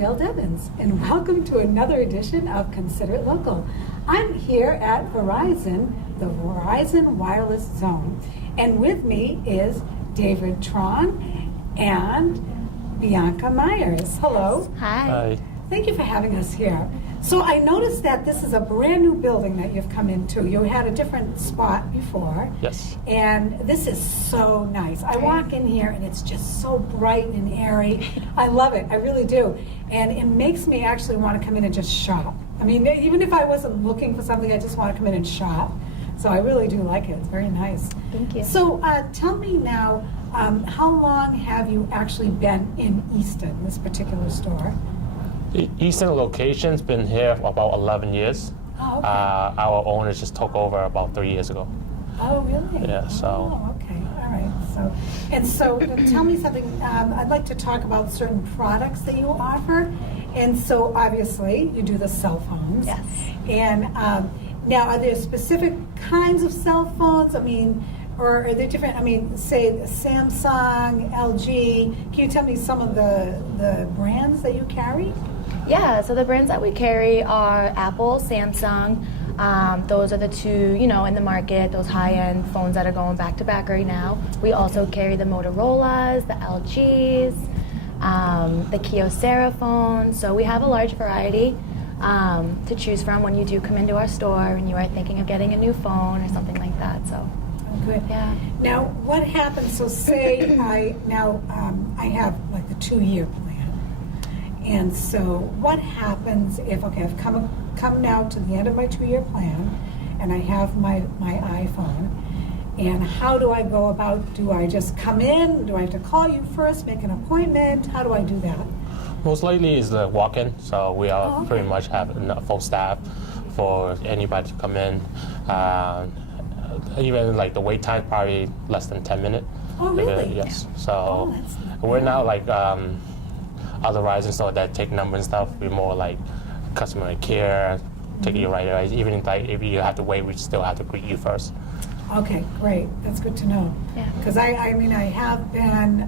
Gail Devins, and welcome to another edition of Consider It Local. I'm here at Verizon, the Verizon Wireless Zone, and with me is David Tron and Bianca Myers. Hello. Hi. Hi. Thank you for having us here. So I noticed that this is a brand new building that you've come into. You had a different spot before. Yes. And this is so nice. I walk in here and it's just so bright and airy. I love it. I really do. And it makes me actually want to come in and just shop. I mean, even if I wasn't looking for something, I just want to come in and shop. So I really do like it. It's very nice. Thank you. So tell me now, how long have you actually been in Easton, this particular store? The Easton location's been here for about 11 years. Oh, okay. Our owners just took over about 3 years ago. Oh, really? Yeah, so. Oh, okay. All right. So tell me something. I'd like to talk about certain products that you offer. And so, obviously, you do the cell phones. Yes. And now, are there specific kinds of cell phones? I mean, or are there different, I mean, say Samsung, LG. Can you tell me some of the brands that you carry? Yeah, so the brands that we carry are Apple, Samsung. Those are the two, in the market, those high-end phones that are going back to back right now. We also carry the Motorola's, the LG's, the Kyocera phones. So we have a large variety to choose from when you do come into our store and you are thinking of getting a new phone or something like that. So. Good. Yeah. Now, what happens? So, say I have like the 2-year plan, and so what happens if I've come now to the end of my 2-year plan, and I have my iPhone, and how do I go about? Do I just come in? Do I have to call you first, make an appointment? How do I do that? Most likely is the walk-in, so we are pretty much have enough full staff for anybody to come in. Even like the wait time probably less than 10 minutes. Oh, really? Yes. So we're not like other Verizon stores that take numbers and stuff. We're more like customer care, take you right away. Even if you have to wait, we still have to greet you first. Okay, great. That's good to know. Yeah. Because I have been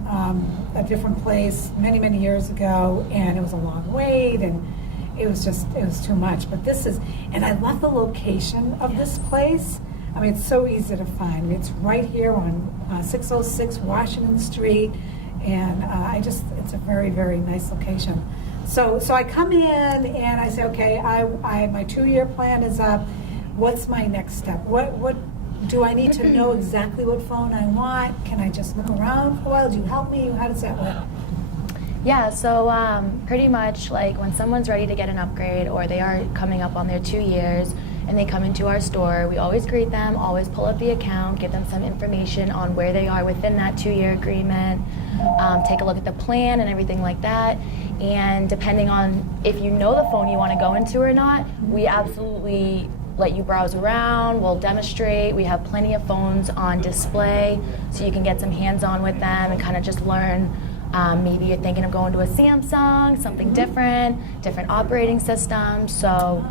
a different place many years ago, and it was a long wait, and it was too much. But this is, and I love the location of this place. I mean, it's so easy to find. I mean, it's right here on 606 Washington Street, and it's a very, very nice location. So I come in and I say, okay, my 2-year plan is up. What's my next step? What do I need to know exactly what phone I want? Can I just look around for a while? Do you help me? How does that work? Yeah, so pretty much like when someone's ready to get an upgrade or they are coming up on their 2 years and they come into our store, we always greet them, always pull up the account, give them some information on where they are within that 2-year agreement, take a look at the plan and everything like that. And depending on if you know the phone you want to go into or not, we absolutely let you browse around, we'll demonstrate. We have plenty of phones on display so you can get some hands-on with them and kind of just learn. Maybe you're thinking of going to a Samsung, something different operating system. So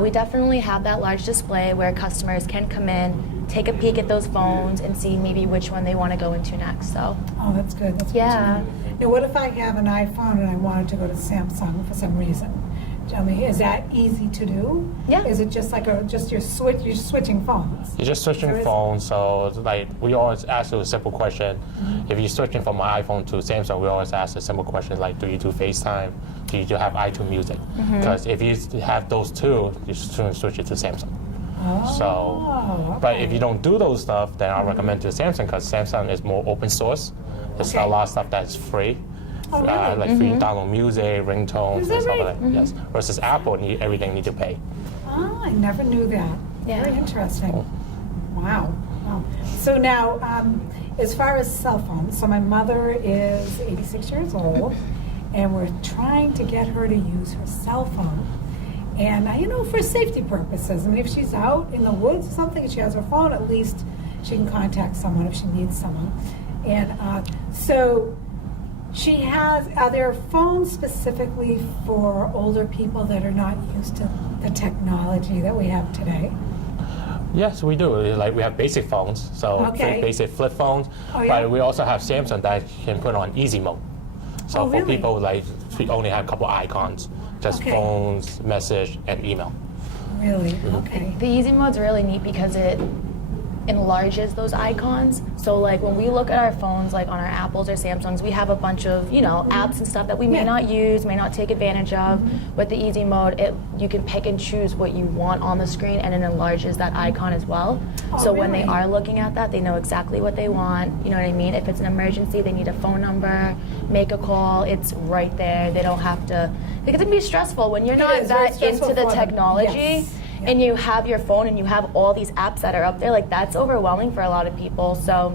we definitely have that large display where customers can come in, take a peek at those phones, and see maybe which one they want to go into next. So. Oh, that's good. That's Yeah. good to know. Now, what if I have an iPhone and I wanted to go to Samsung for some reason? I mean, is that easy to do? Yeah. Is it just like you're switching phones? You're just switching phones, so like we always ask you a simple question. If you're switching from my iPhone to Samsung, we always ask a simple question like, do you do FaceTime? Do you have iTunes Music? Because if you have those two, you should switch it to Samsung. Oh, So, but if you don't do those stuff, then I recommend to Samsung because Samsung is more open source. There's a lot of stuff that's free. Oh, really? Like free download music, ringtones, Is and that stuff right? like that. Yes. Versus Apple, everything need to pay. Oh, I never knew that. Yeah. Very interesting. Wow. So now, as far as cell phones, so my mother is 86 years old, and we're trying to get her to use her cell phone. And, for safety purposes. I mean, if she's out in the woods or something and she has her phone, at least she can contact someone if she needs someone. And so are there phones specifically for older people that are not used to the technology that we have today? Yes, we do. Like we have basic phones, so basic flip phones. Oh, yeah? But we also have Samsung that can put on easy mode. So for really? people like we only have a couple icons, just Okay. phones, message, and email. Really? Okay. The easy mode's really neat because it enlarges those icons. So like when we look at our phones, like on our Apples or Samsungs, we have a bunch of, apps and stuff that we may Yeah. not use, may not take advantage of. With the easy mode, you can pick and choose what you want on the screen, and it enlarges that icon as well. Oh, So when they really? are looking at that, they know exactly what they want. You know what I mean? If it's an emergency, they need a phone number, make a call, it's right there. They don't have to, because it can be stressful when you're It not is very that stressful into the for them. technology. Yes. Yeah. And you have your phone and you have all these apps that are up there, like that's overwhelming for a lot of people. So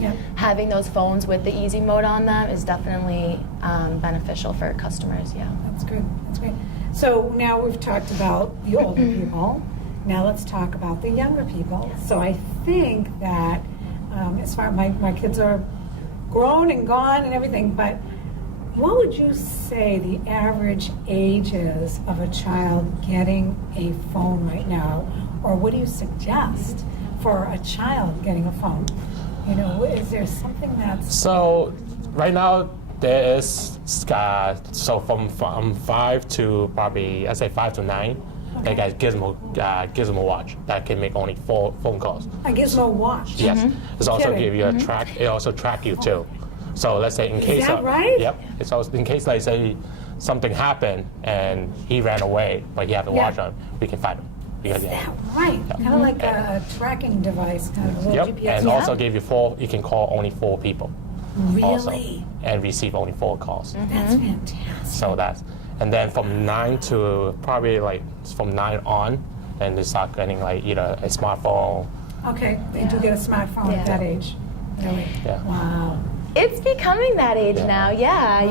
Yeah. having those phones with the easy mode on them is definitely beneficial for customers, yeah. That's good. That's great. So now we've talked about the older people. Now let's talk about the younger people. So I think that as far my kids are grown and gone and everything, but what would you say the average age is of a child getting a phone right now? Or what do you suggest for a child getting a phone? Is there something that's... So right now there is so from 5 to probably I say 5 to 9. They got Gizmo watch that can make only 4 phone calls. A Gizmo watch? Yes, it's also Kidding. give you a track. It also track you too. So let's say in case that right? Yep. It's also in case like say something happened and he ran away, but he had the watch on, we can find him. Because, Is that right? Kind of like a tracking device, kind of a little Yep. GPS. And also give you 4. You can call only 4 people. Also, Really? and receive only 4 calls. That's fantastic. So that's, and then from 9 to probably like from 9 on, then they start getting like either a smartphone. Okay, they do get a smartphone at Yeah. that age. Really? Yeah. Wow. It's becoming that age Yeah. now, yeah,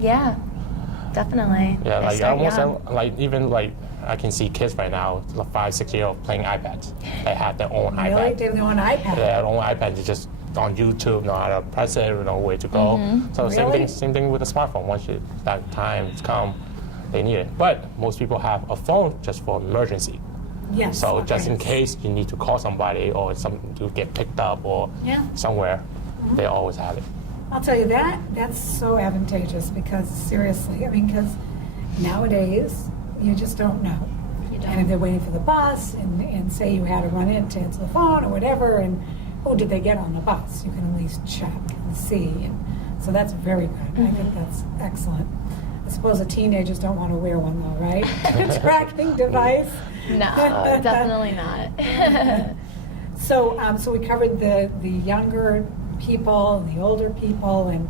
yeah, definitely. Yeah, They like start almost young. like even like I can see kids right now, like 5, 6 year old playing iPads. They have their own Really? iPad. They have their own iPad? Their own iPad. They just on YouTube, know how to press it, know where to go. So Really? same thing with the smartphone. Once that time's come, they need it. But most people have a phone just for emergency. Yes. So okay. just in case you need to call somebody or something to get picked up or Yeah. somewhere, they always have it. I'll tell you that's so advantageous because seriously, because nowadays you just don't know. You don't. And if they're waiting for the bus and say you had to run in to answer the phone or whatever, and who did they get on the bus? You can at least check and see. And so that's very good. I think that's excellent. I suppose the teenagers don't want to wear one though, right? A tracking device. No, definitely not. So we covered the younger people and the older people and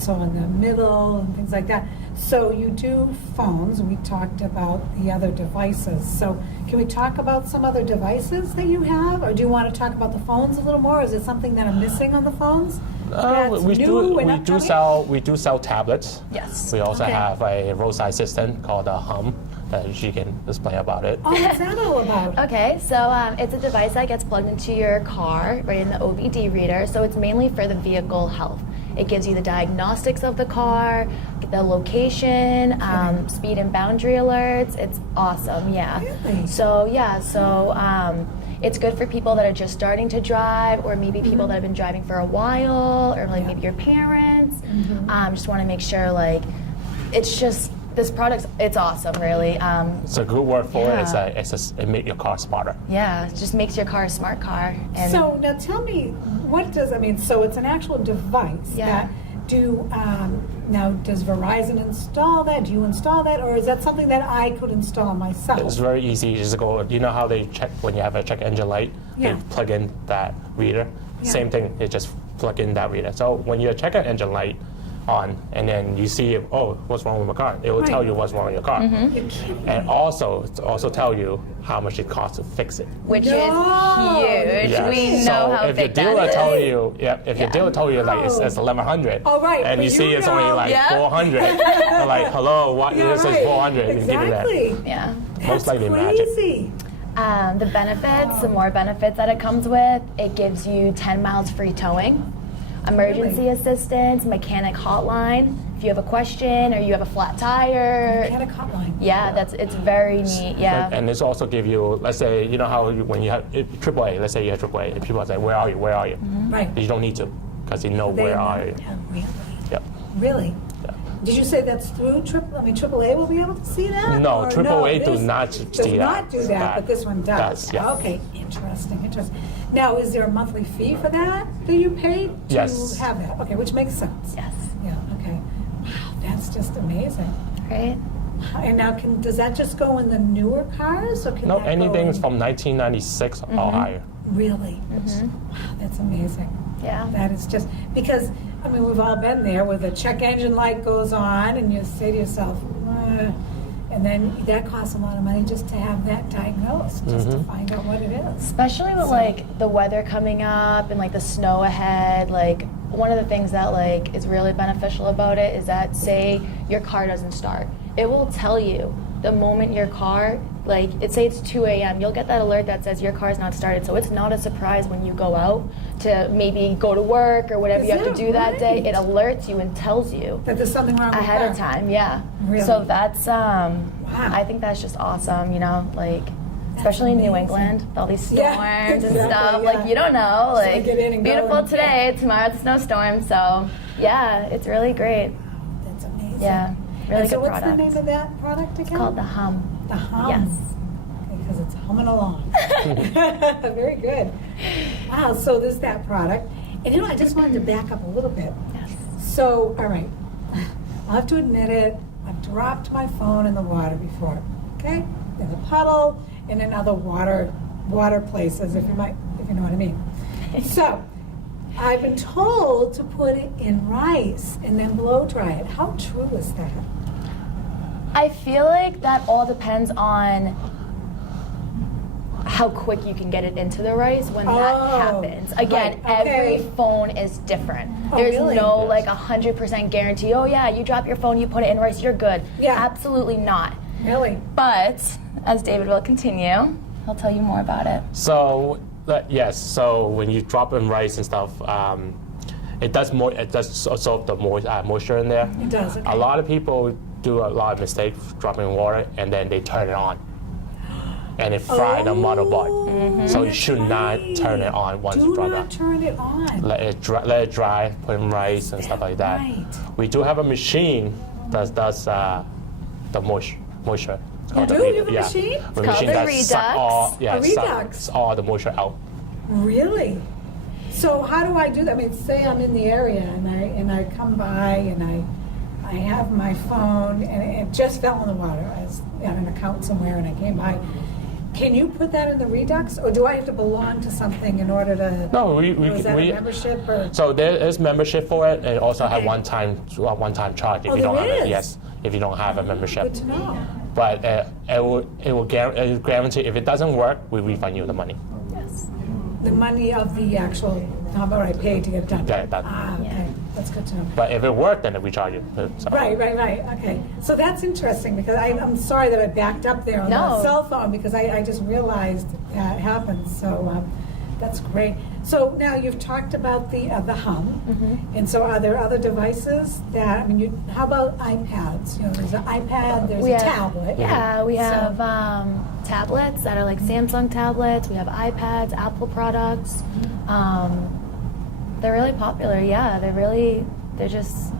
so in the middle and things like that. So you do phones, and we talked about the other devices. So can we talk about some other devices that you have, or do you want to talk about the phones a little more? Is there something that I'm missing on the phones? That's we new and upcoming? we do sell tablets. Yes. We also Okay. have a roadside assistant called a Hum that she can explain about it. Oh, what's that all about? Okay, so it's a device that gets plugged into your car, right in the OBD reader. So it's mainly for the vehicle health. It gives you the diagnostics of the car, the location, speed and boundary alerts. It's awesome, yeah. Really? So it's good for people that are just starting to drive, or maybe people that have been driving for a while, or like maybe your parents. Just want to make sure it's just. This product, it's awesome, really. It's a good word for it. Yeah. It makes your car smarter. Yeah, it just makes your car a smart car. And So now tell me, what does, so it's an actual device Yeah. that now does Verizon install that? Do you install that? Or is that something that I could install myself? It's very easy. You just go, you know how they check when you have a check engine light? Yeah. They plug in that reader. Yeah. Same thing, they just plug in that reader. So when you check an engine light on and then you see, what's wrong with my car? It will tell Right. you what's wrong with your car. You're kidding. And also tell you how much it costs to fix it. which No. is huge. Yes. We So know how if your big dealer that is. tell you, if your dealer told you like it's 1,100, Oh, right, and but you see you it's only know. like Yeah. 400, you're like, hello, what? Yeah, It says right. 400, and give you that. Exactly. Yeah. Most That's likely magic. crazy. The benefits, the more benefits that it comes with, it gives you 10 miles free towing, emergency Really? assistance, mechanic hotline. If you have a question or you have a flat tire, Mechanic hotline. yeah, it's very neat. Yeah. And this also give you, let's say, you know how when you have AAA, let's say you have AAA, and people say, where are you? Right. You don't need to, because you know They where know. are you. Yeah, really. Yep. Really? Yeah. Did you say that's through AAA will be able to see that? No, Or AAA this does not see does that. not do that, but this one does. Yeah. Okay, interesting. Now, is there a monthly fee for that you pay to Yes. have that? Okay, which makes sense. Yes. Yeah, okay. Wow, that's just amazing. Right? And now, does that just go in the newer cars, or can No, that anything go in, from 1996 or higher. Really? Wow, that's amazing. Yeah. That is just, because, I mean, we've all been there where the check engine light goes on and you say to yourself, and then that costs a lot of money just to have that diagnosed, just to find out what it is. Especially with like the weather coming up and like the snow ahead, like one of the things that like is really beneficial about it is that say your car doesn't start, it will tell you the moment your car, like say it's 2 a.m., you'll get that alert that says your car's not started. So it's not a surprise when you go out to maybe go to work or whatever Is you have to it? do that day. Right. It alerts you and tells you That there's something wrong with ahead the of car. time. Yeah. Really? So that's I think that's just awesome. You know, like especially in New amazing. England, with all these storms Yeah, and exactly, stuff. yeah. Like you don't know. So Like get in and go beautiful and- today, tomorrow's a snowstorm. So yeah, it's really great. That's amazing. Yeah, really And so good what's product. the name of that product again? It's called the Hum. The Hum. Yes. Because it's humming along. Very good. Wow, so there's that product. And you know, I just wanted to back up a little bit. Yes. So, all right, I'll have to admit it, I've dropped my phone in the water before, okay? In the puddle and in other water places, if you know what I mean. So, I've been told to put it in rice and then blow dry it. How true is that? I feel like that all depends on how quick you can get it into the rice when Oh, that happens. Again, right, okay. every phone is different. Oh, There's really? no Yes. like 100% guarantee, oh yeah, you drop your phone, you put it in rice, you're good. Yeah. Absolutely not. Really? But, as David will continue, he'll tell you more about it. So yes, so when you drop in rice and stuff, it does absorb the moisture in there. It does, okay. A lot of people do a lot of mistakes dropping in water and then they turn it on. And it fries the motherboard. So you should not turn it on once you drop Do it. not turn it on. Let it dry, put in rice and stuff like that. Right. We do have a machine that does the moisture. It's called do? the You have a machine? A It's called machine the that Redux. suck all, A Redux? sucks all the moisture out. Really? So how do I do that? I mean, say I'm in the area and I come by and I have my phone and it just fell in the water. I was at an account somewhere and I came by. Can you put that in the Redux, or do I have to belong to something in order to? No, or is that we a membership or? So there is membership for it, and it also have Okay. one-time charge if Oh, you don't there have is? it. Yes, if you don't have a membership. Good to know. But it will guarantee if it doesn't work, we refund you the money. Yes. The money of the actual number I paid to get it done. Get it done. Ah, okay, Yeah. that's good to know. But if it worked, then we charge you. So. Right. Okay. So that's interesting because I'm sorry that I backed up there on No. the cell phone because I just realized it happened. So that's great. So now you've talked about the Hum, and so are there other devices that how about iPads? You know, there's an iPad, there's a tablet. Yeah, we So- have tablets that are like Samsung tablets. We have iPads, Apple products. They're really popular. Yeah, they're just,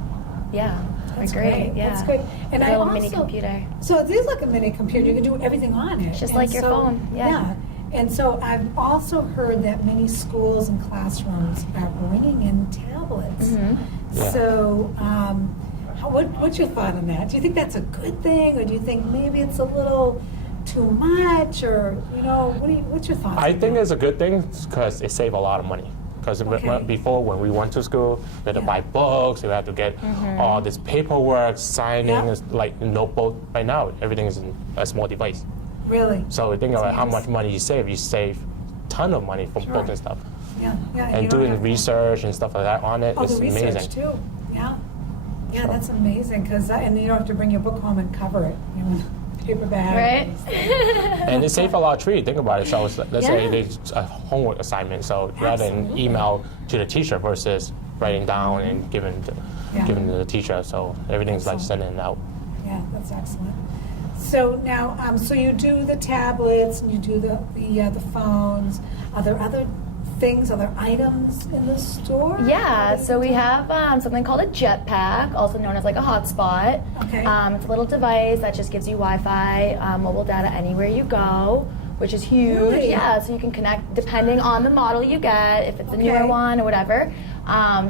yeah, That's they're great. great. Yeah, That's great. And It's I a little also, mini computer. So it is like a mini computer. You can do everything on it. Just And like your so- phone, yeah. And so I've also heard that many schools and classrooms are bringing in tablets. Mm-hmm. Yeah. So what's your thought on that? Do you think that's a good thing, or do you think maybe it's a little too much, or what's your thoughts? I think it's a good thing because it saves a lot of money. Because Okay. before, when we went to school, we had to Yeah. buy books, we had to get all this paperwork, signing, Yeah. it's like notebook. Right now, everything is in a small device. Really? So think about how nice. much money you save a ton of money from Sure. books and stuff. Yeah. You And don't doing have to- research and stuff like that on it, Oh, it's the research amazing. too. Yeah. Yeah, Sure. that's amazing because and you don't have to bring your book home and cover it. Paper bag. Right? And it saves a lot of tree. Think about it. So let's say Yeah. there's a homework assignment. So rather than Absolutely. email to the teacher versus writing down and giving Yeah. to the teacher, so everything's like Excellent. sending it out. Yeah, that's excellent. So now, so you do the tablets and you do the phones. Are there other things, other items in the store? Yeah, so we have something called a jetpack, also known as like a hotspot. Okay. It's a little device that just gives you Wi-Fi, mobile data anywhere you go, which is huge. Really? Yeah, so you can connect depending on the model you get, if it's a newer Okay. one or whatever.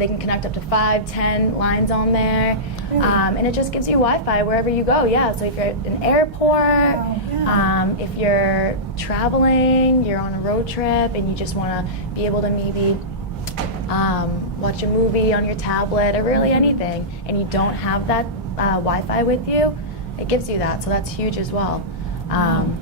They can connect up to 5, 10 lines on there. Really? And it just gives you Wi-Fi wherever you go. Yeah, so if you're at an airport, Wow, yeah. if you're traveling, you're on a road trip and you just want to be able to maybe watch a movie on your tablet or really anything, and you don't have that Wi-Fi with you, it gives you that. So that's huge as well.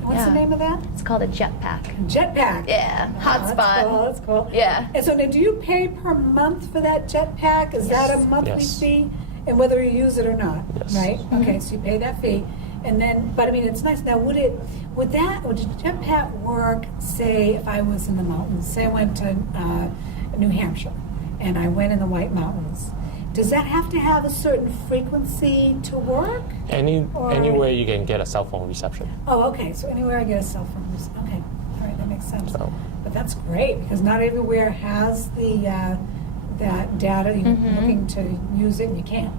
What's the name of that? It's called a jetpack. Jetpack. Yeah, Wow, hotspot. That's cool. That's cool. Yeah. And so now, do you pay per month for that jetpack? Is that a monthly Yes. fee? And whether you use it or not, Yes. right? Okay, so you pay that fee, and then, but I mean, it's nice. Now, would the jetpack work? Say, if I was in the mountains, say I went to New Hampshire, and I went in the White Mountains. Does that have to have a certain frequency to work? Or- Anywhere you can get a cell phone reception. Oh, okay. So anywhere I get a cell phone. Okay, all right, that makes sense. So- But that's great because not everywhere has the that data. You're looking to use it, and you can't.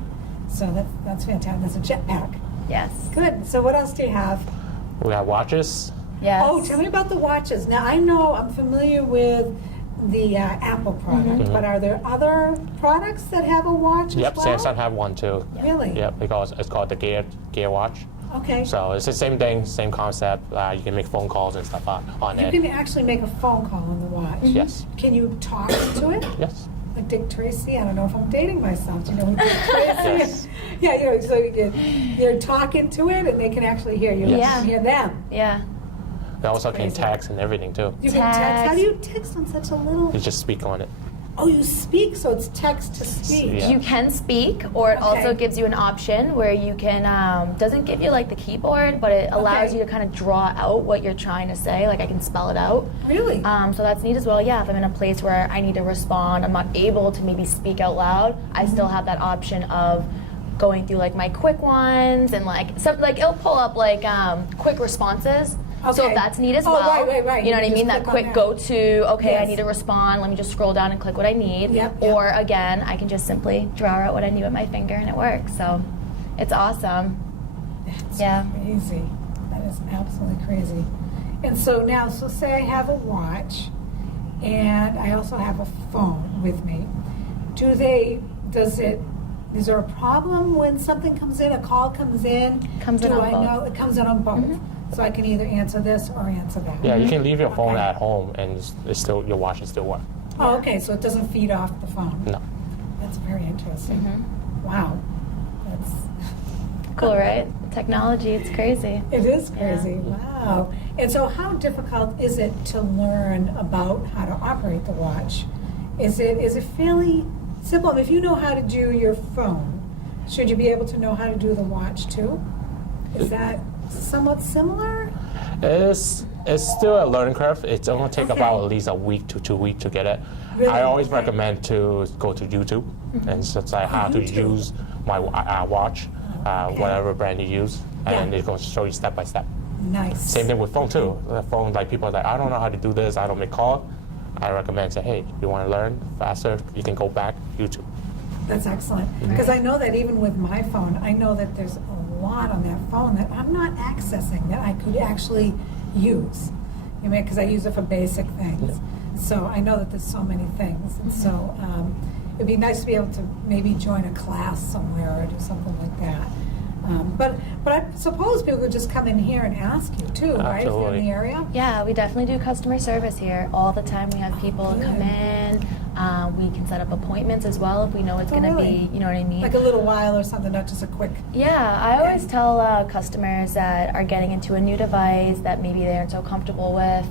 So that's fantastic. That's a jetpack. Yes. Good. So what else do you have? We have watches. Yes. Oh, tell me about the watches. Now I know I'm familiar with the Apple product, but are there other products that have a watch Yep, as well? Samsung have one too. Really? Yep, because it's called the Gear Watch. Okay. So it's the same thing, same concept. You can make phone calls and stuff on You it. can actually make a phone call on the watch. Yes. Can you talk to it? Yes. Like Dick Tracy, I don't know if I'm dating myself. Do you know who Dick Tracy is? Yes. Yeah, you know, so you're talking to it and they can actually hear you. Yes. You can hear them. Yeah. They also can crazy. text and everything too. You can text. How Text. do you text on such a little? You just speak on it. Oh, you speak, so it's text to speech. Yeah. You can speak, or it also Okay. gives you an option where you can, doesn't give you like the keyboard, but it allows Okay. you to kind of draw out what you're trying to say. Like I can spell it out. Really? So that's neat as well. Yeah, if I'm in a place where I need to respond, I'm not able to maybe speak out loud, I still have that option of going through like my quick ones and like it'll pull up like quick responses. So Okay. if that's neat as Oh, well, right. you know what I You mean? just That click on quick that. go to, okay, I Yes. need to respond, let me just scroll down and click what I need. Yep. Or again, I can just simply draw out what I need with my finger and it works. So it's awesome. That's Yeah. crazy. That is absolutely crazy. And so now, so say I have a watch and I also have a phone with me. Is there a problem when something comes in, a call comes in? Comes in Do on I both. know it comes in on both? So I can either answer this or answer that. Yeah, you can leave your phone Okay. at home and it's still your watch is still work. Oh, okay, so it doesn't feed off the phone. No. That's very interesting. Wow. That's Cool, right? Technology, it's crazy. It is crazy. Wow. And so how difficult is it to learn about how to operate the watch? Is it fairly simple? I mean, if you know how to do your phone, should you be able to know how to do the watch too? Is that somewhat similar? It's still a learning curve. It's only take Okay. about at least a week to 2 weeks to get it. Really? I always Okay. recommend to go to YouTube and search like how to YouTube. use my watch, Okay. whatever brand you use, and Yeah. it's going to show you step by step. Nice. Same thing with phone too. The phone, like people are like, I don't know how to do this. I don't make call. I recommend say, hey, you want to learn faster? You can go back YouTube. That's excellent. Because I know that even with my phone, I know that there's a lot on that phone that I'm not accessing that I could actually use. You know, because I use it for basic things. So I know that there's so many things. And so it'd be nice to be able to maybe join a class somewhere or do something like that. But I suppose people could just come in here and ask you too, right? If you're in Absolutely. the area. Yeah, we definitely do customer service here all the time. We have people come in. We can set up appointments as well if we know it's Oh, going to really? be, you know what I mean? Like a little while or something, not just a quick. Yeah, I always tell customers that are getting into a new device that maybe they aren't so comfortable with,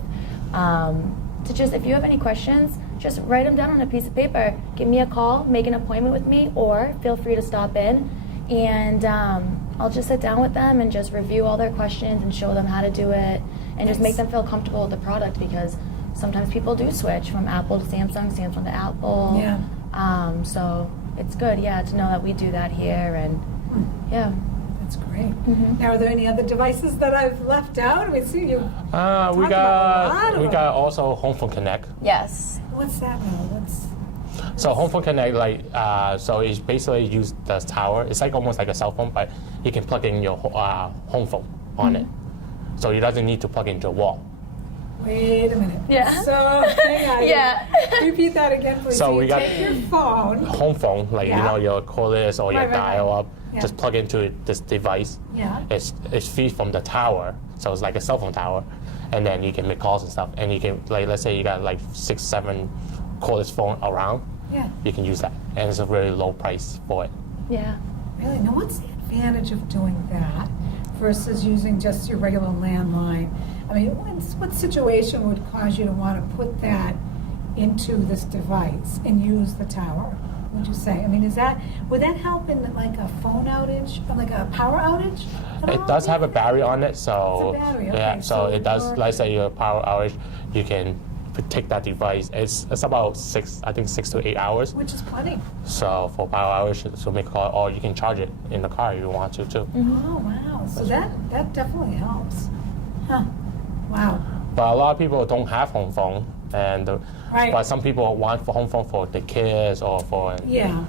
to just, if you have any questions, just write them down on a piece of paper. Give me a call, make an appointment with me, or feel free to stop in, and I'll just sit down with them and just review all their questions and show them how to do it, and just make them feel comfortable with the product, because sometimes people do switch from Apple to Samsung, Samsung to Apple. Yeah. So it's good, yeah, to know that we do that here, and yeah. That's great. Now, are there any other devices that I've left out? We see you. We got also Home Phone Connect. Yes. What's that now? So Home Phone Connect, so it's basically use the tower. It's like almost like a cell phone, but you can plug in your home phone on it. So it doesn't need to plug into a wall. Wait a minute. Yeah. So, hang on. Yeah. Repeat that again, please. So we you got take your phone. Home phone, like your cordless or your Right. dial-up, Yeah. just plug into this device. Yeah. It's feed from the tower, so it's like a cell phone tower, and then you can make calls and stuff. And you can, like, let's say you got like 6, 7 cordless phone around. Yeah. You can use that, and it's a really low price for it. Yeah. Really? Now, what's the advantage of doing that versus using just your regular landline? I mean, what situation would cause you to want to put that into this device and use the tower, would you say? I mean, would that help in like a phone outage, or like a power outage? It does have a battery on it, so It's a battery, yeah. okay, So so it does. you're- Let's say your power outage, you can take that device. It's about 6 to 8 hours. Which is plenty. So for power outage, so make a call, or you can charge it in the car if you want to too. Oh, wow. So that definitely helps. Huh. Wow. But a lot of people don't have home phone, and Right. but some people want for home phone for the kids or for Yeah.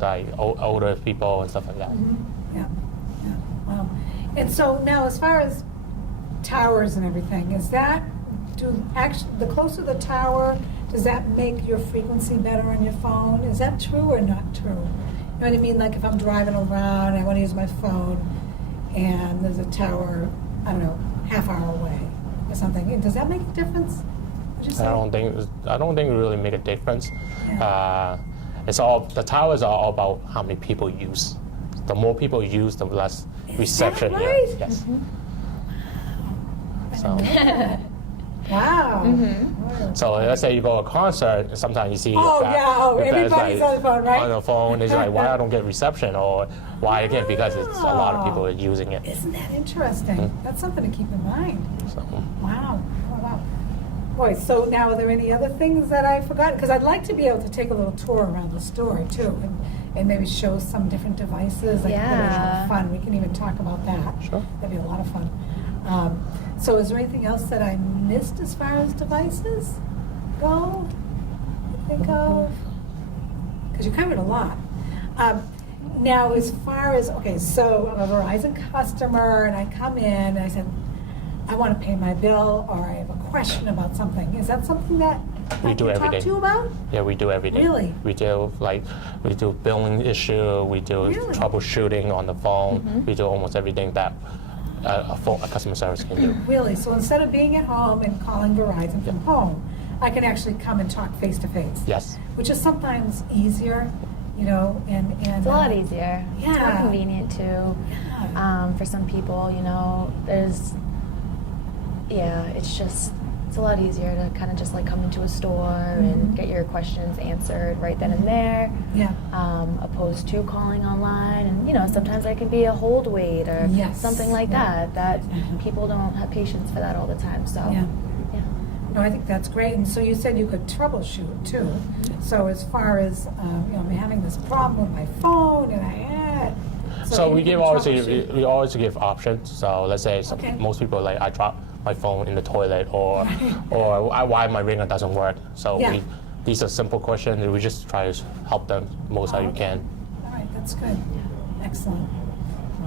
like older people and stuff like that. Yeah. Yeah. Wow. And so now, as far as towers and everything, the closer the tower, does that make your frequency better on your phone? Is that true or not true? You know what I mean? Like if I'm driving around, I want to use my phone, and there's a tower, I don't know, half hour away or something. Does that make a difference? Would you say? I don't think it really make a difference. Yeah. The towers are all about how many people use. The more people use, the less reception. that right? Yeah. Yes. I So. didn't know that. Wow. So let's say you go to a concert, sometimes you see Oh, your yeah, oh, your band's everybody's on the phone, right? On the phone, it's like, why I don't get reception, or why I can't, because it's a lot of people are using it. Isn't that interesting? That's something to keep in mind. So, Wow. Oh, wow. Boy, so now are there any other things that I forgot? Because I'd like to be able to take a little tour around the store too, and maybe show some different devices. Like that'd be a lot of fun. We can even talk about that. Sure. That'd be a lot of fun. So is there anything else that I missed as far as devices go? You think of? Because you covered a lot. Now, as far as, okay, so I'm a Verizon customer, and I come in, and I said, I want to pay my bill, or I have a question about something. Is that something that I do can every talk day. to you about? yeah, we do every day. Really? We do billing issue, we do Really? troubleshooting on the phone, we do almost everything that a customer service can do. Really? So instead of being at home and calling Verizon from home, I can actually come and talk face to face. Yes. Which is sometimes easier, you know, and It's a lot easier. It's more Yeah. convenient too. For some people, you know, it's a lot easier to kind of just like come into a store and get your questions answered right then and there. Yeah. Opposed to calling online, and you know, sometimes there can be a hold wait or Yes. something like that people don't have patience for that all the time. So Yeah. yeah. No, I think that's great. And so you said you could troubleshoot too. So as far as you know, I'm having this problem with my phone, and So we you give can always troubleshoot. we always give options. So let's say Okay. most people like I drop my phone in the toilet, or why my ringer doesn't work. So Yeah. these are simple questions, and we just try to help them most how you Okay. can. All right, that's good. Excellent.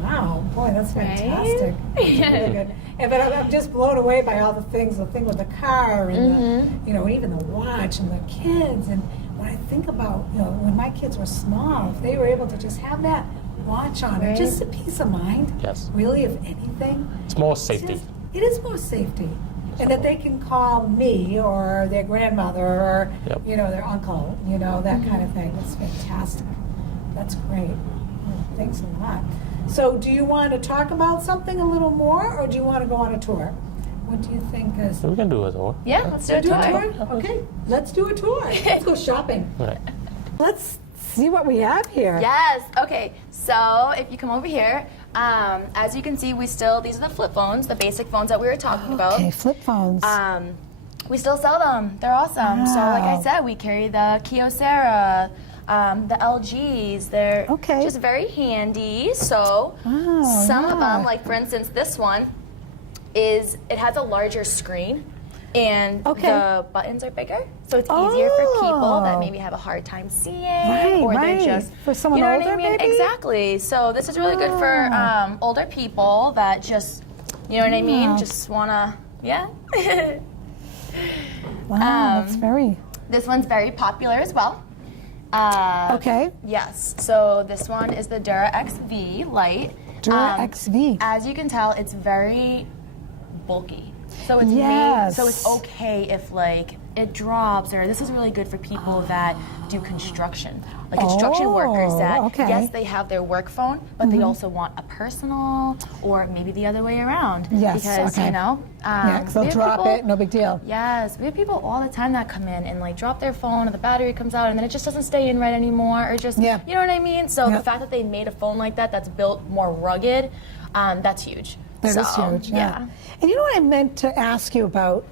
Wow, boy, that's Right? fantastic. That's really good. But I'm just blown away by all the things, the thing with the car and the, you know, even the watch and the kids. And when I think about, you know, when my kids were small, if they were able to just have that watch on, Right. just a peace of mind. Yes. Really, if anything. It's more It's safety. just- it is more safety. And that they can call me or their grandmother or, Yep. you know, their uncle, you know, that kind of thing. It's fantastic. That's great. Well, thanks a lot. So do you want to talk about something a little more, or do you want to go on a tour? What do you think is... We can do it all. Yeah, let's do a Do a tour. tour? Okay, let's do a tour. Let's go shopping. Right. Let's see what we have here. Yes. Okay. So if you come over here, as you can see, these are the flip phones, the basic phones that we were talking about. Okay, flip phones. We still sell them. They're awesome. So like I Wow. said, we carry the Kyocera, The LGs, they're just very handy. So some of them, like for instance, this one it has a larger screen. And the buttons are bigger, so it's easier for people that maybe have a hard time seeing, or they're just for someone you know older, what I mean? maybe? Exactly. So this is really good for older people that just, you know what I mean, just wanna, Wow, that's very. This one's very popular as well. Yes. So this one is the Dura XV Lite. Dura XV. As you can tell, it's very bulky. So it's made, so it's okay if like it drops, or this is really good for people that do construction, like construction workers that yes, they have their work phone, but they also want a personal, or maybe the other way around. Yes, because you know, because they'll drop it, no big deal. Yes, we have people all the time that come in and like drop their phone, and the battery comes out, and then it just doesn't stay in right anymore, or just you know what I mean. So the fact that they made a phone like that that's built more rugged, that's huge. That is huge, yeah. And you know what I meant to ask you about?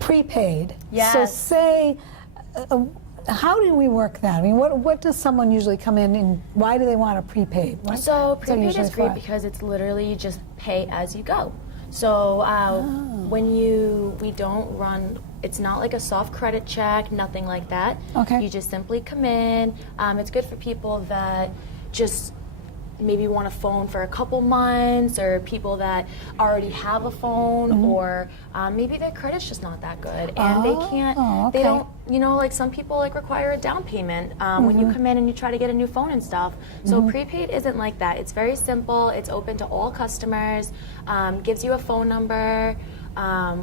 Prepaid. Yes. So say, how do we work that? I mean, what does someone usually come in and why do they want a prepaid? So prepaid is great because it's literally just pay as you go. So we don't run, it's not like a soft credit check, nothing like that. You just simply come in. It's good for people that just maybe want a phone for a couple months, or people that already have a phone, or maybe their credit's just not that good and they can't, they don't, you know, like some people like require a down payment when you come in and you try to get a new phone and stuff. So prepaid isn't like that. It's very simple. It's open to all customers, gives you a phone number.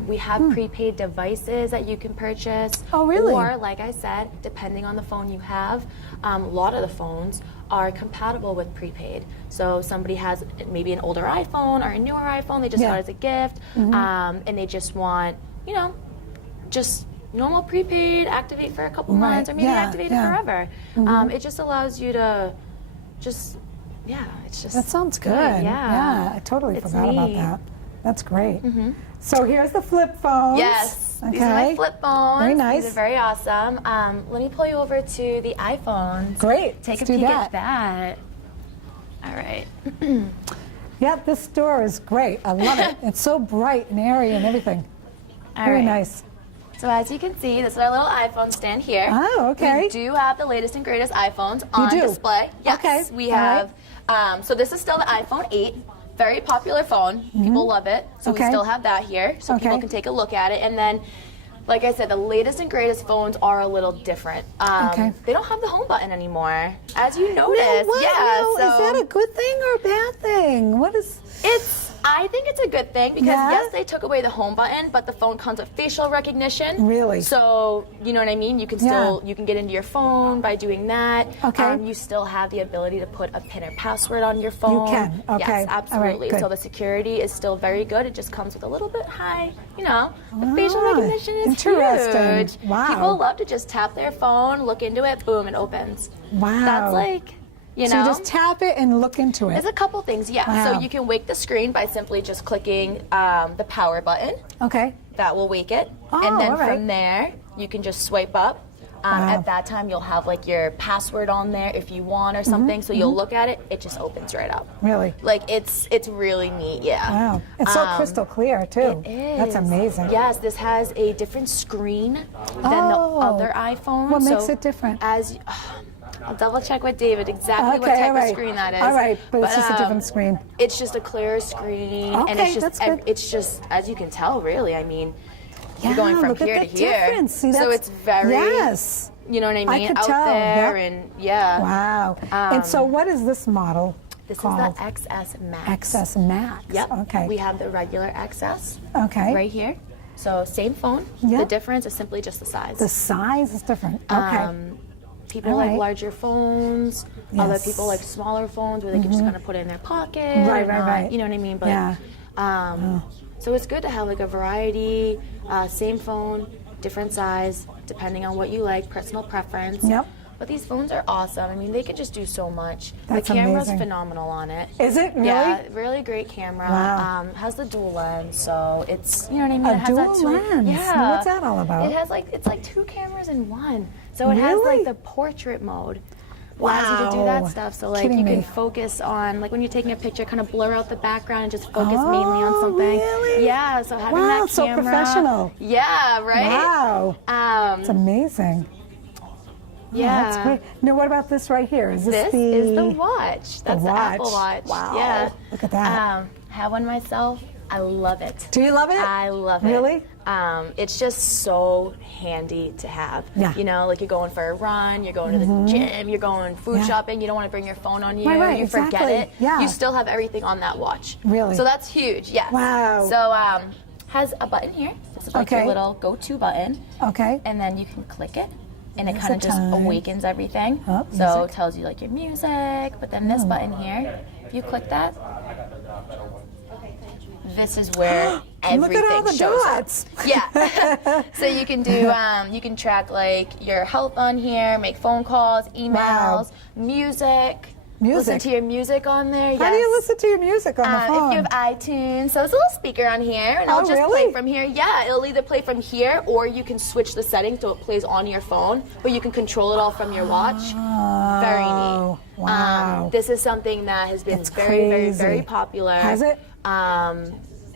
We have prepaid devices that you can purchase. Oh, really? Or, like I said, depending on the phone you have, a lot of the phones are compatible with prepaid. So somebody has maybe an older iPhone or a newer iPhone, they just got it as a gift, and they just want, you know, just normal prepaid, activate for a couple months, or maybe activate it forever. It just allows you to just, it's just... That sounds good. Yeah, I totally forgot about that. That's great. So here's the flip phones. Yes, these are my flip phones. Very nice. These are very awesome. Let me pull you over to the iPhones. Great. Take a peek at that. All right. Yeah, this store is great. I love it. It's so bright and airy and everything. Very nice. So as you can see, this is our little iPhone stand here. Oh, okay. We do have the latest and greatest iPhones on display. Yes, we have. So this is still the iPhone 8. Very popular phone. People love it. So we still have that here, so people can take a look at it. And then, like I said, the latest and greatest phones are a little different. They don't have the home button anymore, as you noticed. Is that a good thing or a bad thing? What is? I think it's a good thing because yes, they took away the home button, but the phone comes with facial recognition. Really? So you know what I mean? You can still you can get into your phone by doing that. You still have the ability to put a PIN or password on your phone. You can. Yes, absolutely. So the security is still very good. It just comes with a little bit high, you know. The facial recognition is huge. Wow. People love to just tap their phone, look into it, boom, it opens. Wow. That's like, you know, so you just tap it and look into it. There's a couple things, So you can wake the screen by simply just clicking the power button. That will wake it. And then from there, you can just swipe up. At that time, you'll have like your password on there if you want or something. So you'll look at it, it just opens right up. Really? Like it's really neat, Wow. It's so crystal clear too. It is. That's amazing. Yes, this has a different screen than the other iPhone. What makes it different? I'll double check with David exactly what type of screen that is. All right, but it's just a different screen. It's just a clearer screen, and it's just as you can tell, really. I mean, you're going from here to here, See, so it's very you know what I mean, I could out tell. there, and Wow. And so, what is this model? This called? is the XS Max. XS Max. Yep. Okay. We have the regular XS. Okay. Right here. So same phone. Yep. The difference is simply just the size. The size is different. Okay. People like larger phones. Other people like smaller phones where they can just kind of put it in their pocket. Right. You know what I mean? But so it's good to have like a variety. Same phone, different size, depending on what you like, personal preference. Yep. But these phones are awesome. I mean, they can just do so much. That's the camera's amazing. phenomenal on it. Is it really? Yeah, really great camera. Wow. Has the dual lens, so it's, you know what I mean? A it has dual that lens? Yeah. What's that all about? It has it's like 2 cameras in one. So it has Really? like the portrait mode. Allows you to do Wow. that stuff. So like Kidding you can me. focus on, like when you're taking a picture, kind of blur out the background and just focus mainly on something. Really? Yeah, so having Wow, that so camera. professional. Yeah, right? Wow. It's amazing. Yeah. That's great. Now, what about this right here? Is This the... is the watch. That's the Apple Watch. Wow. Yeah. Look at that. Have one myself. I love it. Do you love it? I love it. Really? It's just so handy to have. Yeah. You know, like you're going for a run, you're going to the gym, you're going food shopping, you don't want to bring your phone on you, Right, you forget exactly. it. Yeah. You still have everything on that watch. Really? So that's huge, yes. Wow. So has a button here. This is like your Okay. little go-to button. Okay. And then you can click it. And it There's kind of the just time. awakens everything. Oh, so music. it tells you like your music, but then this button here, if you click that, this is where everything Look at all the shows dots. up. Yeah. So you can do, you can track like your health on here, make phone calls, emails, music. Listen Music. to your music on there. Yes. How do you listen to your music on the phone? If you have iTunes, so it's a little speaker on here, and it'll just really? play from here. Yeah, it'll either play from here, or you can switch the settings so it plays on your phone, but you can control it all from your watch. Very neat. Wow. This is something that has been It's very, very, crazy. very popular. Has it?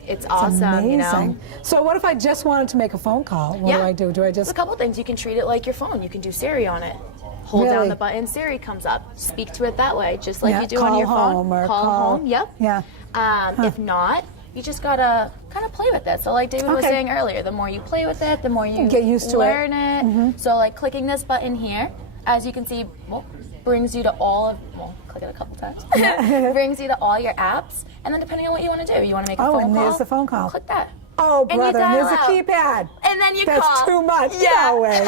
It's awesome, you know. Amazing. So what if I just wanted to make a phone call? What do I do? Do I There's just... a couple things. You can treat it like your phone. You can do Siri on it. Hold down Really? the button, Siri comes up. Speak to it that way, just like Yeah, you do call on your phone. home or call call- home, yep. Yeah. If not, you just gotta kind of play with it. So like David was Okay. saying earlier, the more you play with it, the more you Get used to it. learn it. So like clicking this button here, as you can see, brings you to all of, click it a couple times, brings you to all your apps. And then depending on what you want to do, you want to make a phone call. and there's the phone call. Click that. Oh, And you brother, and dial there's a out. keypad. And then you That's call. too much. Yeah. No way.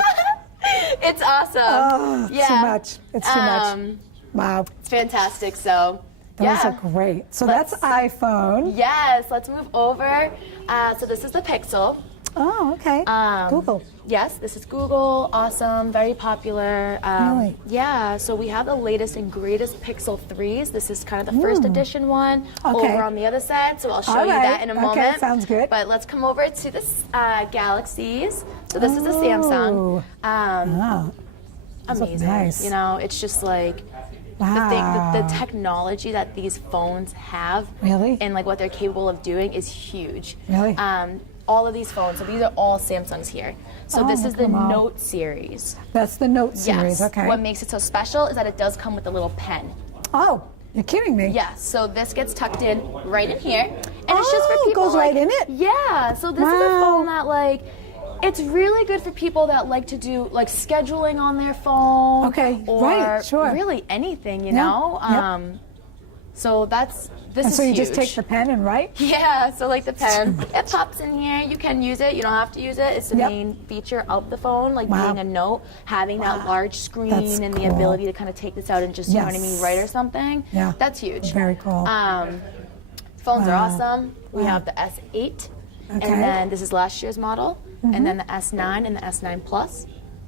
It's awesome. Oh, yeah. too much. It's too much. Wow. It's fantastic. So, Those yeah. are great. So that's iPhone. Yes, let's move over. So this is the Pixel. Oh, okay. Google. Yes, this is Google. Awesome, very popular. Really? Yeah, so we have the latest and greatest Pixel 3s. This is kind of the first edition one Okay. over on the other side, so I'll show All you right. that in a Okay, moment. sounds good. But let's come over to this Galaxies. So this is the Samsung. Oh, those look Amazing. nice. You know, it's just like the technology that these phones have Really? and like what they're capable of doing is huge. Really? All of these phones, so these are all Samsungs here. So Oh, this is look the at 'em all. Note series. That's the Note series. Yes. Okay. What makes it so special is that it does come with a little pen. Oh, you're kidding me. Yes. So this gets tucked in right in here, and it's just for Oh, it people goes like, right in it? Yeah. So this is a Wow. phone that like. It's really good for people that like to do like scheduling on their phone. Okay, Or right, sure. really anything, you Yeah, know. yep. So this And is so you huge. just take the pen and write? Yeah, so like the pen, it pops in here. You can use it. You don't have to use it. It's the Yep. main feature of the phone, like Wow. being a note, having that large screen That's and the cool. ability to kind of take this out and just, you know what I mean, Yes. write or something. Yeah. That's huge. Very cool. Phones are Wow. awesome. We Wow. have the S8, Okay. and then this is last year's model, and then the S9 and the S9 Plus.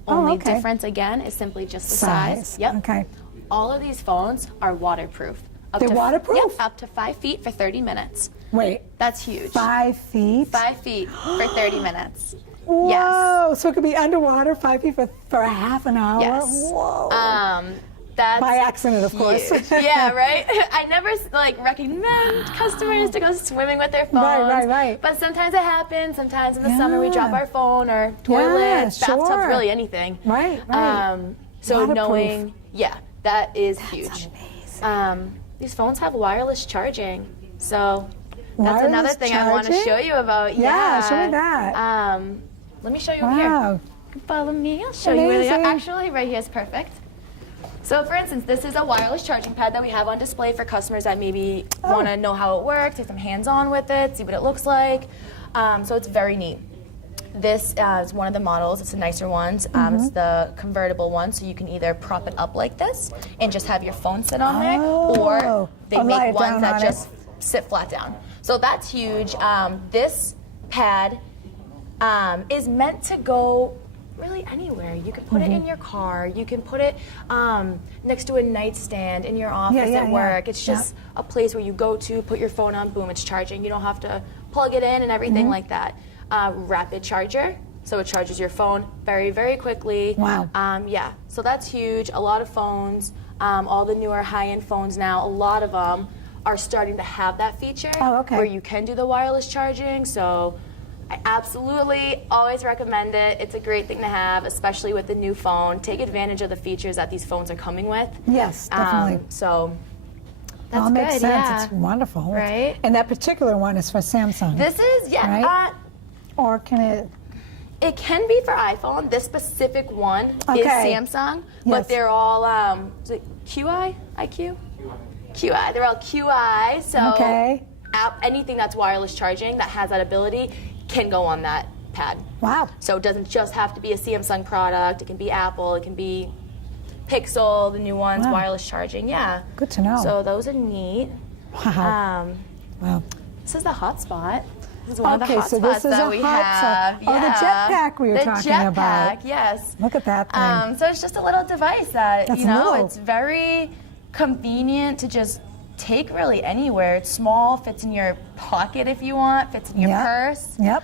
Oh, Only okay. difference again is simply just the size. Yep. Okay. All of these phones are waterproof. They're waterproof? Yep, up to 5 feet for 30 minutes. Wait. That's huge. 5 feet? 5 feet for 30 minutes. Whoa. Yes. So it could be underwater 5 feet for a half an hour? Yes. Whoa. That's By accident, of course. huge. Yeah, right? I never like recommend customers to go swimming with their phones. Right. But sometimes it happens. Sometimes in the summer we drop Yeah. our phone or toilets, Yeah, bathtubs, sure. really anything. Right. So Waterproof. knowing, that is huge. amazing. These phones have wireless charging. So that's Wireless another thing I want to charging? show you about. Yeah, show me that. Let me show you over here. Wow. You can follow me. I'll show you where they are. Amazing. Actually, right here is perfect. So, for instance, this is a wireless charging pad that we have on display for customers that maybe want to know how it works, take some hands-on with it, see what it looks like. So it's very neat. This is one of the models. It's the nicer ones. It's the convertible one, so you can either prop it up like this and just have your phone sit on there, or they I'll lie make it ones down that on just sit flat down. So that's huge. This pad is meant to go really anywhere. You can put it in your car. You can put it next to a nightstand in your office at work. It's just a place where you go to, put your phone on, boom, it's charging. You don't have to plug it in and everything like that. Rapid charger, so it charges your phone very, very quickly. Wow. Yeah, so that's huge. A lot of phones, all the newer high-end phones now, a lot of them are starting to have that feature where you can do the wireless charging. So I absolutely always recommend it. It's a great thing to have, especially with the new phone. Take advantage of the features that these phones are coming with. Yes, definitely. So that's all makes good, sense. yeah. It's wonderful. Right? And that particular one is for Samsung. This is, right? Or can it? It can be for iPhone. This specific one is Samsung, but they're all, is it QI? IQ? QI. They're all QI, so anything that's wireless charging that has that ability can go on that pad. Wow. So it doesn't just have to be a Samsung product. It can be Apple. It can be Pixel, the new ones, wireless charging. Yeah. Good to know. So those are neat. Wow. Wow. This is the hotspot. This is one of the so hotspots this is that a we hotspot. have. Oh, the jetpack we were talking about. The jetpack, yes. Look at that thing. So it's just a little device that, That's you know, little. it's very convenient to just take really anywhere. It's small, fits in your pocket if you want, fits in your purse. Yep.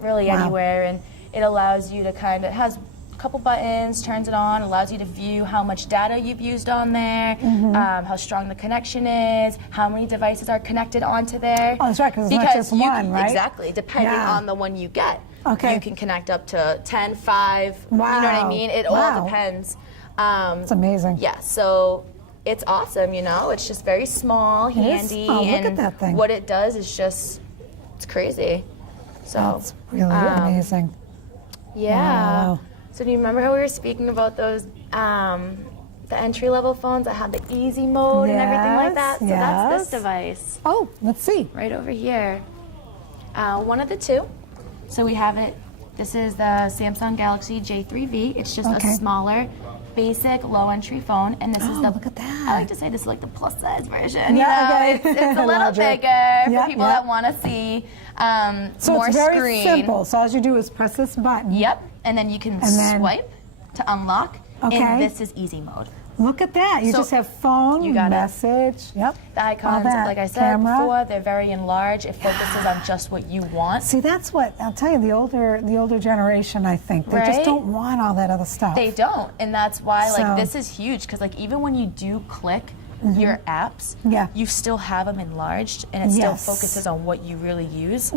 Really anywhere, and it allows you to kind of, has a couple buttons, turns it on, allows you to view how much data you've used on there, how strong the connection is, how many devices are connected onto there. Oh, that's right, because it's not just one, right? Exactly, depending on the one you get. Okay. You can connect up to 10, 5, you know what I mean? It all depends. It's amazing. Yeah, so it's awesome, you know? It's just very small, handy, look and at that thing. what it does is just, it's crazy. So That's really amazing. yeah. Wow. So do you remember how we were speaking about those, the entry-level phones that have the easy mode and everything like that? So that's this device. Oh, let's see. Right over here. One of the two. So we have it. This is the Samsung Galaxy J3V. It's just a smaller, basic, low-entry phone, and this is the. Look at that. I like to say this is like the plus-size version. Yeah, you know? It's a little bigger for people that want to see So more it's very screen. simple. So all you do is press this button. Yep, and then you can swipe to unlock, and this is easy mode. Look at that. You just have phone, you got message. Yep. The icons, like I said before, they're very enlarged. It focuses on just what you want. See, that's what, I'll tell you, the older generation, I think, they just don't want all that other stuff. They don't, and that's why, like, this is huge, because, like, even when you do click your apps, you still have them enlarged, and it still focuses on what you really use,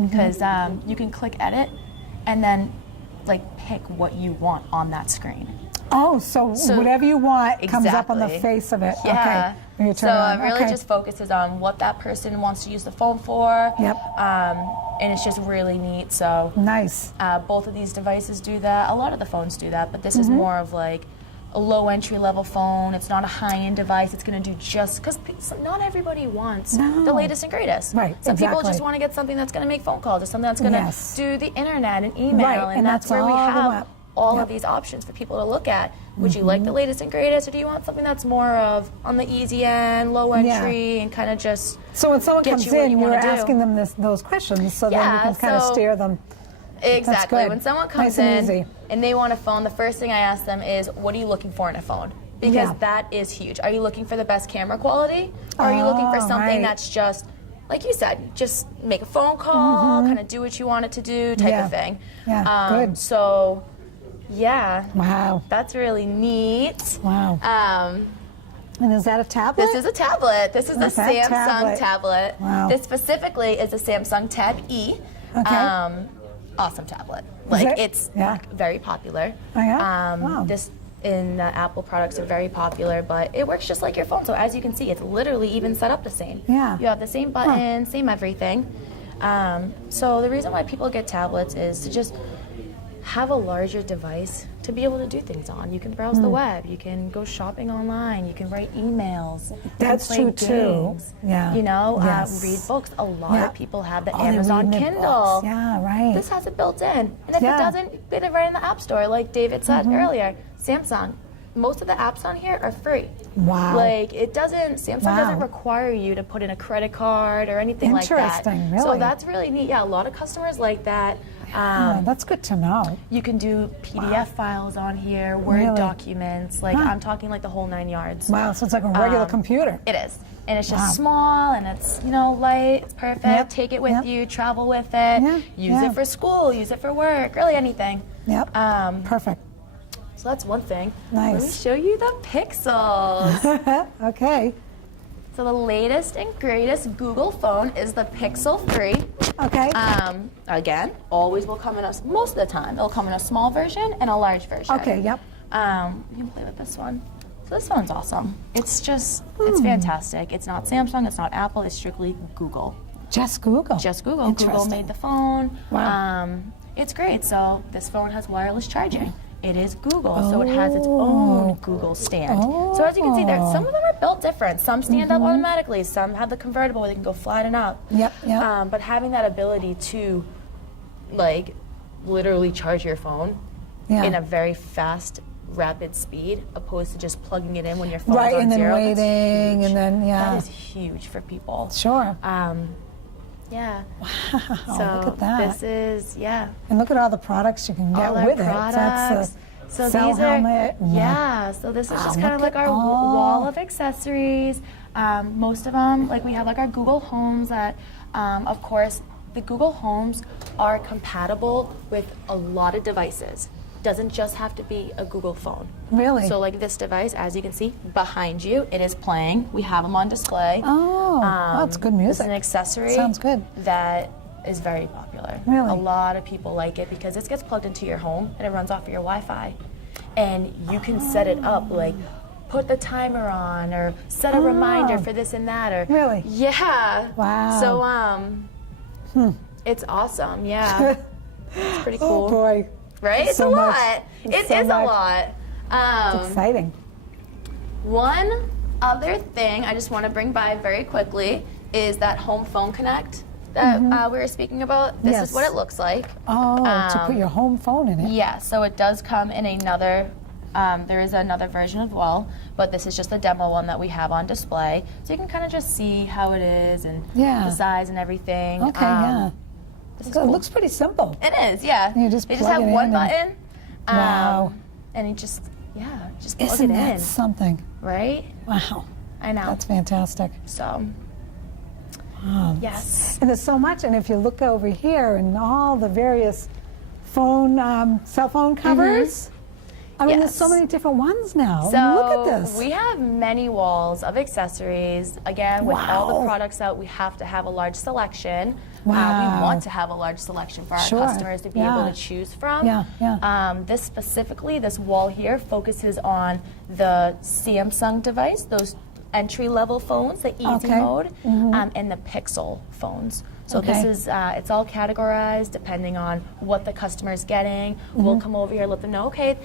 because you can click edit, and then, like, pick what you want on that screen. Oh, so whatever you want comes up on the face of it. Yeah. Okay. When you turn so it on. it really just focuses on what that person wants to use the phone for. Yep. And it's just really neat. So nice. Both of these devices do that. A lot of the phones do that, but this is more of like a low entry level phone. It's not a high end device. It's going to do just because not everybody wants the latest and greatest. Right. Some people just want to get something that's going to make phone calls, or something that's going to do the internet and email, right. and that's where we have all of these options for people to look at. Would you like the latest and greatest, or do you want something that's more of on the easy end, low entry, and kind of just so when someone comes in, you're asking them those questions, so then you can kind of steer them. Exactly. When someone comes in and they want a phone, the first thing I ask them is, what are you looking for in a phone? Because that is huge. Are you looking for the best camera quality, or are you looking for something that's just, like you said, just make a phone call, kind of do what you want it to do, type of thing. Yeah, good. So, yeah. Wow. That's really neat. Wow. And is that a tablet? This is a tablet. This is a Samsung tablet. Wow. This specifically is a Samsung Tab E. Okay. Awesome tablet. Like, it's very popular. Oh, yeah? Wow. This in Apple products are very popular, but it works just like your phone. So as you can see, it's literally even set up the same. Yeah. You have the same button, same everything. So the reason why people get tablets is to just have a larger device to be able to do things on. You can browse the web, you can go shopping online, you can write emails. That's true too. Yeah. You know, read books. A lot of people have the Amazon Kindle. Books. Yeah, right. This has it built in. And if it doesn't, get it right in the App Store, like David said earlier. Samsung, most of the apps on here are free. Wow. Like Samsung doesn't require you to put in a credit card or anything like that. Interesting, really. So that's really neat. Yeah, a lot of customers like that. That's good to know. You can do PDF files on here, Word Really? documents. Like I'm talking like the whole 9 yards. Wow, so it's like a regular computer. It is. And it's just small and it's, light, it's perfect. Yep. Take it with Yep. you, travel with it, use it for school, use it for work, really anything. Yep. Perfect. So that's one thing. Nice. Let me show you the Pixels. Okay. So the latest and greatest Google phone is the Pixel 3. Okay. Again, always will come in most of the time, it'll come in a small version and a large version. Okay, yep. You can play with this one. So this phone's awesome. It's just, it's fantastic. It's not Samsung, it's not Apple, it's strictly Google. Just Google. Just Google. Google made the phone. Wow. It's great. So this phone has wireless charging. It is Google, so it has its own Google stand. So as you can see there, some of them are built different. Some stand up automatically. Some have the convertible where they can go flat and up. Yep, yep. But having that ability to, like, literally charge your phone in a very fast, rapid speed, opposed to just plugging it in when your phone's on and then zero. waiting, and then That is huge for people. Sure. Yeah. Wow, So look at that. this is, And look at all the products you can get all our with products. it. So cell these helmet. are, so this is just Wow, kind of look like at our all. wall of accessories. Most of them, like we have like our Google Homes that, of course, the Google Homes are compatible with a lot of devices. Doesn't just have to be a Google phone. Really? So like this device, as you can see behind you, it is playing. We have them on display. Oh, that's good music. It's an accessory. Sounds good. That is very popular. Really? A lot of people like it because it gets plugged into your home and it runs off of your Wi-Fi. And you can set it up like put the timer on or set a reminder for this and that or Really? Yeah. Wow. So it's awesome, yeah. It's pretty cool. Oh boy. Right? It's So a much. lot. It's It so is a much. lot. It's exciting. One other thing I just want to bring by very quickly is that home phone connect that we were speaking about. This Yes. is what it looks like. Oh, to put your home phone in it. Yeah, so it does come in another, there is another version as well, but this is just the demo one that we have on display. So you can kind of just see how it is and the size and everything. Okay, yeah. This is So cool. it looks pretty simple. It is, yeah. You just they just plug have it one in button. Wow. And it just, just plug Isn't it that in. something? Right? Wow. I know. That's fantastic. So, Wow. yes. And there's so much, and if you look over here and all the various phone, cell phone covers, I mean, there's so Yes. many different ones now. So Look at this. we have many walls of accessories. Again, with all Wow. the products out, we have to have a large selection. Wow. We want to have a large selection for our Sure. customers to be able to choose from. This specifically, this wall here focuses on the Samsung device, those entry-level phones, the easy mode, and the Pixel phones. So this is, it's all categorized depending on what the customer is getting. We'll come over here, let them know, okay,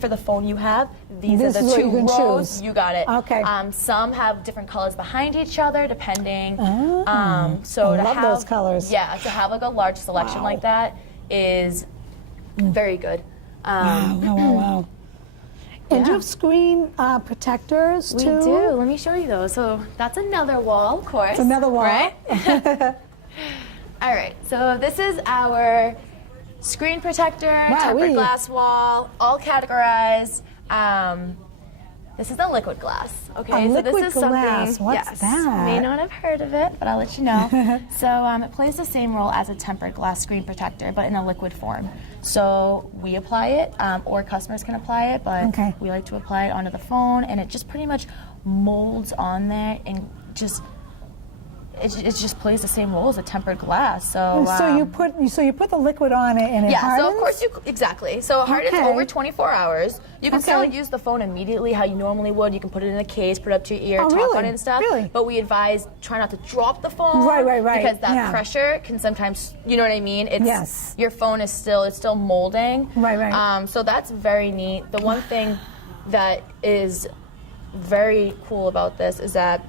for the phone you have, these This are is the what two you can rows. choose. You got it. Okay. Some have different colors behind each other depending. I So to love have those colors. Yeah, to have like a large selection Wow. like that is very good. Wow. And do you have screen protectors We too? do. Let me show you those. So that's another wall, of course. It's another wall. Right? All right. So this is our screen protector, tempered glass wall, all categorized. This is a liquid glass. Okay, so liquid this is glass. something. What's yes, that? You may not have heard of it, but I'll let you know. So it plays the same role as a tempered glass screen protector, but in a liquid form. So we apply it, or customers can apply it, but we like to apply it onto the phone, and it just pretty much molds on there and just. It just plays the same role as a tempered glass. So you put the liquid on it and it hardens? so of course exactly. So it hardens over 24 hours. You can still use the phone immediately how you normally would. You can put it in a case, put it up to your ear, talk on it and stuff. Really? But we advise try not to drop the phone. Right. Because that pressure can sometimes, you know what I mean? It's your phone is still molding. Right. So that's very neat. The one thing that is very cool about this is that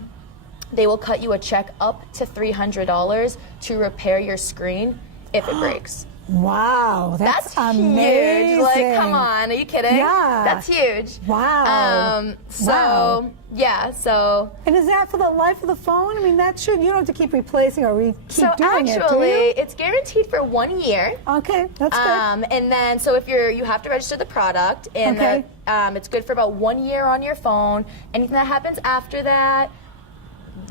they will cut you a check up to $300 to repair your screen if it breaks. Wow, that's amazing. huge. Like, come on, are you kidding? Yeah. That's huge. Wow. So, yeah, so. And is that for the life of the phone? I mean, that should, you don't have to keep replacing or keep doing it, do actually, you? it's guaranteed for 1 year. Okay, that's good. And then, so if you have to register the product, and Okay. it's good for about 1 year on your phone. Anything that happens after that,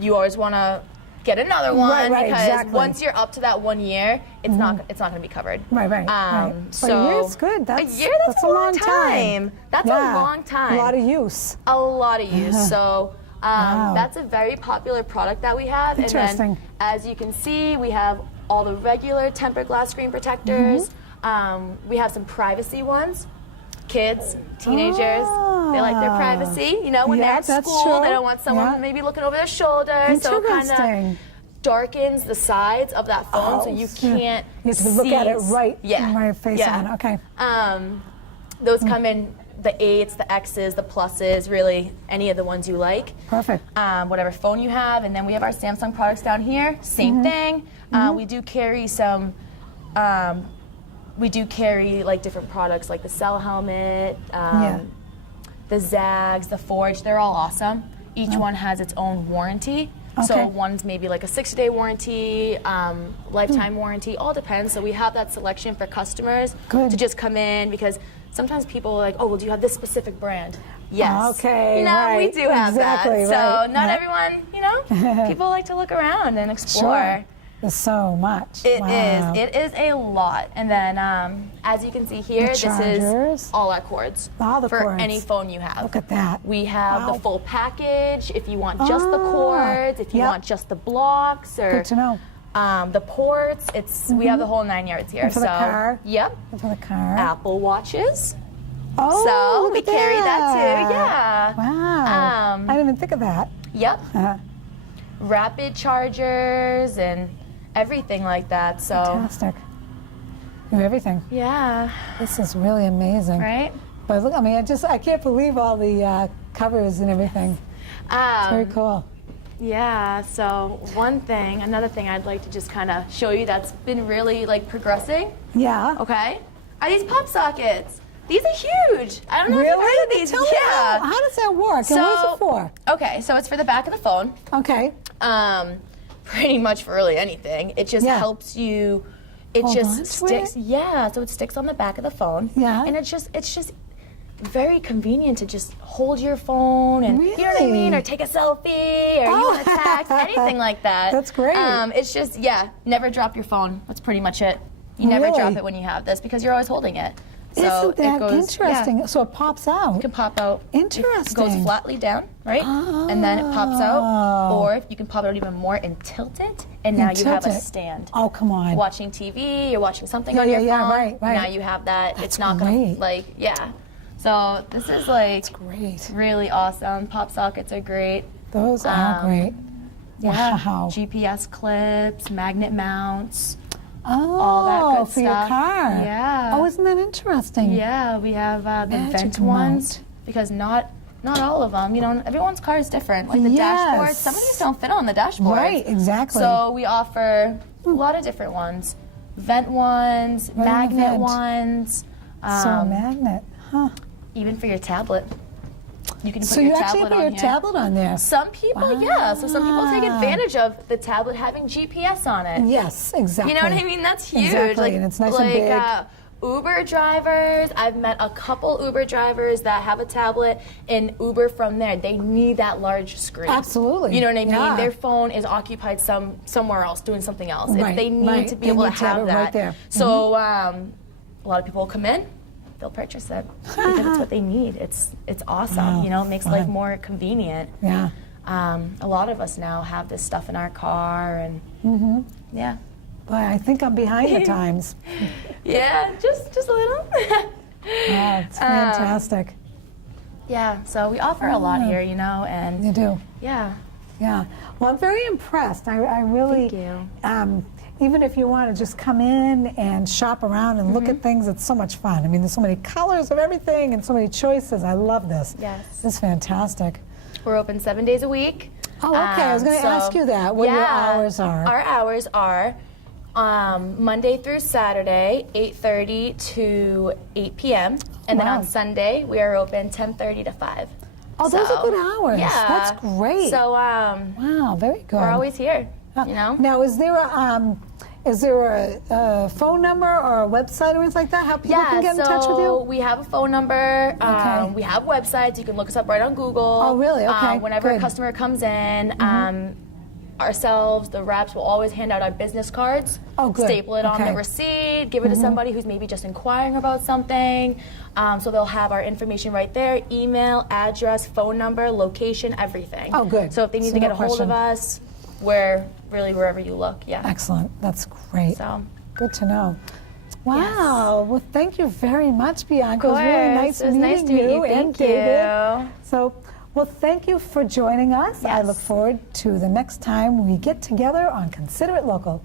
you always want to get another one, Right, because exactly. once you're up to that 1 year, it's not going to be covered. Right. So a year is good. a year, that's a long time. That's Yeah. a long time. A lot of use. A lot of use. So Wow. that's a very popular product that we have. Interesting. And then, as you can see, we have all the regular tempered glass screen protectors. We have some privacy ones. Kids, teenagers, they like their privacy. You know, when Yeah, they're at that's school, true. they don't want someone Yeah. maybe looking over their shoulder. So it kind Interesting. of darkens the sides of that phone, so you can't You have to look at it right, Yeah. right face Yeah. on. Okay. Those come in the 8s, the X's, the pluses, really any of the ones you like. Perfect. Whatever phone you have. And then we have our Samsung products down here. Same thing. We do carry some, we do carry like different products like the Cell Helmet, the Zags, the Forge. They're all awesome. Each one has its own warranty. Okay. So one's maybe like a 60-day warranty, lifetime warranty, all depends. So we have that selection for customers Good. to just come in, because sometimes people are like, oh, well, do you have this specific brand? Yes. Okay, You know, right. we do have Exactly, that. So right. not Yeah. everyone, you know, people like to look around and explore. Sure. There's so much. It Wow. is. It is a lot. And then, as you can see here, this chargers. is all our cords All the for cords. any phone you have. Look at that. We have Wow. the full package. If you want just the cords, if you Yep. want just the blocks, or Good to know. the ports, we have the whole 9 yards here. And for the car? Yep. For the car. Apple Watches. Oh, So look we at carry that too. that. Yeah. Wow. I didn't even think of that. Yep. Uh, Rapid chargers and everything like that. So fantastic. You have everything. yeah. This is really amazing. Right. But look, I mean, I can't believe all the covers and everything. Very cool. Yeah, so another thing I'd like to just kind of show you that's been really like progressing, Yeah. okay, are these pop sockets. These are huge. I don't know if you've Really? heard of these. Tell me Yeah. how does that work? And what is it for? Okay, so it's for the back of the phone. Okay. Pretty much for really anything. It just Yeah. helps you. It Hold just on to sticks. it? Yeah, so it sticks on the back of the phone. Yeah. And it's just very convenient to just hold your phone and you know what I mean, Really? or take a selfie, or you want to text, anything like that. That's great. It's just never drop your phone. That's pretty much it. You never Really? drop it when you have this, because you're always holding it. So Isn't that it goes, interesting? Yeah, So it pops out. it can pop out. Interesting. It goes flatly down, right? And then it pops out. Or if you can pop it out even more and tilt it, and now And you have a tilt it. stand. Oh, come on. Watching TV, you're watching something Yeah, on your yeah, phone. right. Now you have that. That's it's not gonna great. So this is like Great. really awesome. Pop sockets are great. Those are great. Yeah. Wow. GPS clips, magnet mounts. Oh, all that good for your stuff. car. Yeah. Oh, isn't that interesting? Yeah, we have the Magic vent ones, mount. because not all of them. You know, everyone's car is different. Like the Yes. dashboard, some of these don't fit on the dashboard. Right, exactly. So we offer a lot of different ones. Vent ones, Right on the magnet vent. ones. So a magnet, huh? Even for your tablet. You can put So your you actually tablet put on your here. tablet on there. Some people, yeah. So some people take Wow. advantage of the tablet having GPS on it. Yes, exactly. You know what I mean? That's huge. Exactly, Like, and it's nice like, and big. Uber drivers, I've met a couple Uber drivers that have a tablet, and Uber from there, they need that large screen. Absolutely. You know what I mean? Yeah. Their phone is occupied somewhere else doing something else. Right, They need right. to be They able need to to have have it that. right there. So a lot of people will come in, they'll purchase it because it's what they need. It's awesome. Wow, You know, it makes life fun. more convenient. Yeah. A lot of us now have this stuff in our car, and yeah. Boy, I think I'm behind the times. Yeah, just a little. Wow, it's fantastic. Yeah, so we offer a lot here, you know, and You do. yeah. Yeah. Well, I'm very impressed. I really. Thank you. Even if you want to just come in and shop around and look at things, it's so much fun. I mean, there's so many colors of everything and so many choices. I love this. Yes. This is fantastic. We're open 7 days a week. Oh, okay. I was going to ask you that, what your hours are. Our hours are Monday through Saturday, 8:30 to 8 p.m. And then Wow. on Sunday, we are open 10:30 to 5. Oh, those are good hours. Yeah. That's great. So wow, very good. we're always here, you know? Now, is there a phone number or a website or anything like that? How people can get in touch with you? We have a phone number. Okay. We have websites. You can look us up right on Google. Oh, really? Okay, Whenever good. a customer comes in, ourselves, the reps, will always hand out our business cards. Oh, good. Staple it on Okay. the receipt. Give it to somebody who's maybe just inquiring about something. So they'll have our information right there: email, address, phone number, location, everything. Oh, good. So if they need So to get no a hold of question. us, we're really wherever you look. Yeah. Excellent. That's great. So. Good to know. Wow. Well, thank you very much, Bianca. It was really nice It was meeting nice to meet you. and Thank David. you. So, well, thank you for joining us. I Yes. look forward to the next time we get together on Consider It Local.